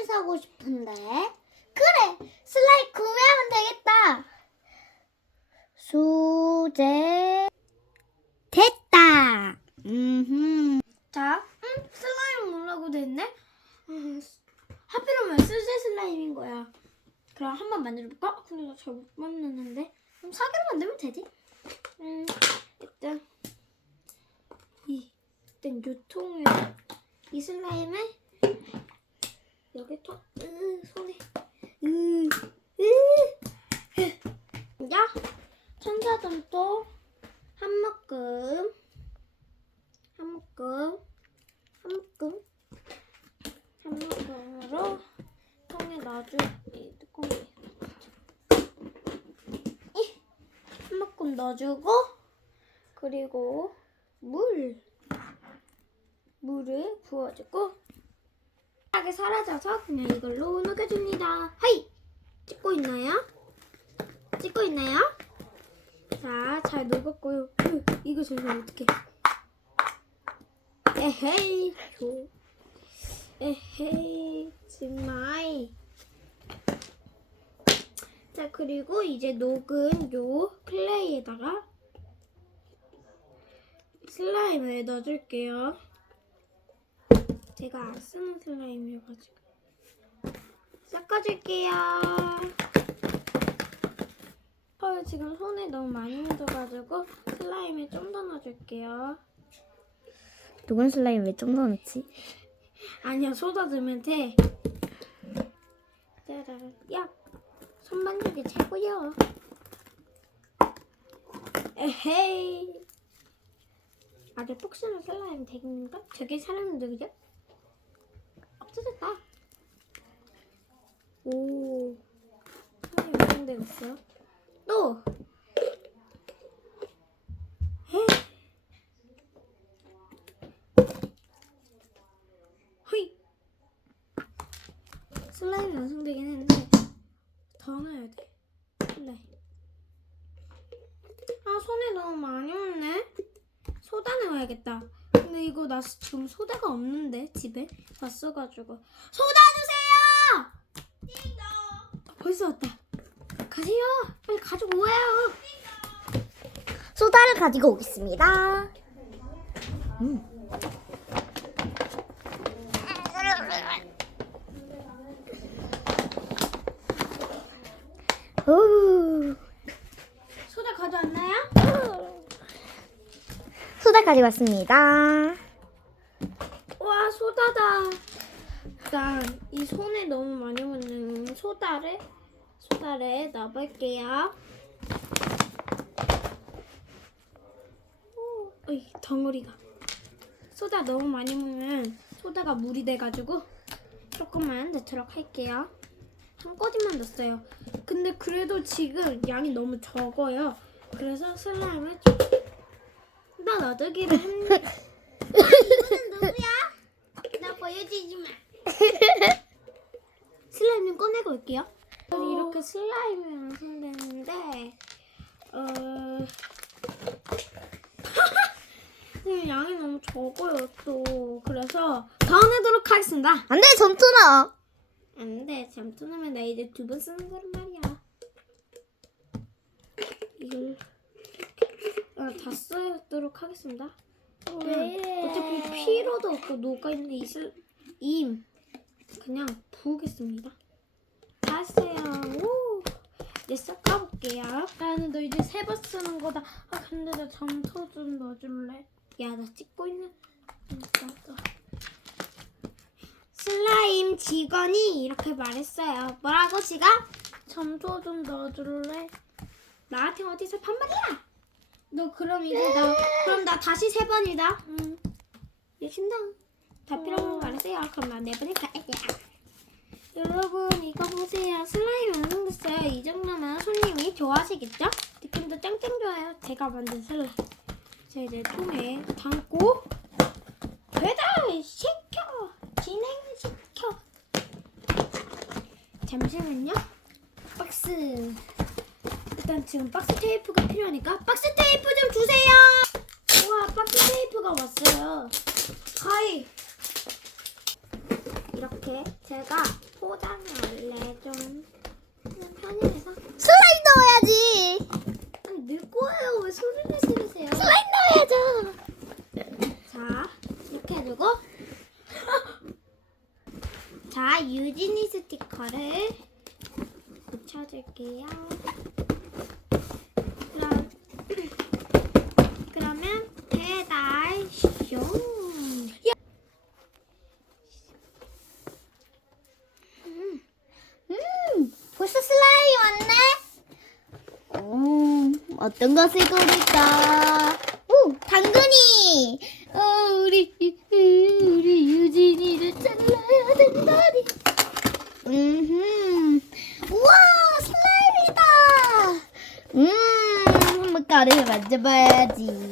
슬라임 사고 싶은데. 그래, 슬라임 구매하면 되겠다. 소재 됐다. 음. 자, 음, 슬라임 뭐라고 됐네? 음, 하필이면 슬슬 슬라임인 거야. 그럼 한번 만들어볼까? 아, 근데 나 잘 못 만드는데. 그럼 사기로 만들면 되지. 음, 일단 이 일단 요 통에 이 슬라임을 여기 통, 으, 손에, 으, 으, 야, 천사점도 한 묶음. 한 묶음, 한 묶음, 한 묶음으로 통에 넣어줘. 이 뚜껑에. 이, 한 묶음 넣어주고 그리고 물, 물을 부어주고 하게 사라져서 그냥 이걸로 녹여줍니다. 하이, 찍고 있나요? 찍고 있나요? 자, 잘 녹았고요. 으, 이거 잠시만 어떡해. 에헤이 조 에헤이 정말 자 그리고 이제 녹은 요 클레이에다가 슬라임을 넣어줄게요 제가 안 쓰는 슬라임이어가지고 섞어줄게요 헐 지금 손에 너무 많이 묻어가지고 슬라임을 좀더 넣어줄게요 녹은 슬라임 왜 좀 더 넣지? 아니야 소다 넣으면 돼. 짜라란. 야 손만지기 최고야. 에헤이. 아래 폭스는 슬라임 되겠는가? 저게 사람 누구죠? 없어졌다. 오. 슬라임 완성되고 있어. 또. 헤. 허이. 슬라임이 완성되긴 했는데 더 넣어야 돼. 슬라임. 아 손에 너무 많이 묻네. 소다 넣어야겠다. 근데 이거 나 지금 소다가 없는데 집에 왔어가지고 소다 주세요. 벌써 왔다. 가세요. 빨리 가지고 와요. 소다를 가지고 오겠습니다. 음. 오, 소다 가져왔나요? 소다 가지고 왔습니다. 와 소다다. 일단 이 손에 너무 많이 묻는 소다를 소다를 넣어볼게요. 오, 어이 덩어리가. 소다 너무 많이 묻으면 소다가 물이 돼가지고 조금만 넣도록 할게요. 한 꼬집만 넣었어요. 근데 그래도 지금 양이 너무 적어요. 그래서 슬라임을 좀 더 넣어두기를 합니다. 이분은 누구야? 나 보여주지 마. 슬라임 좀 꺼내고 올게요. 이렇게 슬라임이 완성됐는데, 어, 양이 너무 적어요 또. 그래서 더 넣도록 하겠습니다. 안 돼, 전투나. 안돼, 잠투 넣으면 나 이제 두 번 쓰는 거란 말이야. 이걸 아, 다 쓰도록 하겠습니다. 그냥 어차피 피로도 없고 녹아 있는 이슬 임 그냥 부으겠습니다. 다 했어요. 오. 이제 섞어볼게요. 나는 너 이제 세 번 쓰는 거다. 아 근데 나 점토 좀 넣어줄래? 야 나 찍고 있는. 나도. 슬라임 직원이 이렇게 말했어요. 뭐라고 지가? 점토 좀 넣어줄래? 나한테 어디서 반말이야? 너 그럼 이제 나 그럼 나 다시 세 번이다. 응. 예신당. 다 필요한 거 말하세요. 그럼 나네 번에 가야 여러분 이거 보세요. 슬라임 완성됐어요. 이 정도면 손님이 좋아하시겠죠? 느낌도 짱짱 좋아요. 제가 만든 슬라임. 자 이제 통에 담고 배달 시켜 진행시켜. 잠시만요. 박스. 일단 지금 박스 테이프가 필요하니까 박스 테이프 좀 주세요. 우와 박스 테이프가 왔어요. 하이. 이렇게 제가 포장이 원래 좀 편해서 슬라임 넣어야지. 아니 늘 거예요 왜 소리를 지르세요 슬라임 넣어야죠. 자 이렇게 해두고 자 유진이 스티커를 붙여줄게요 그럼 그러면 배달 쇼 음, 벌써 슬라임 왔네. 음, 어떤 것을 고를까? 오, 당근이. 어, 우리 우리 유진이를 잘라야 된다니. 음, 우와, 슬라임이다. 음, 한번 가루를 만져봐야지.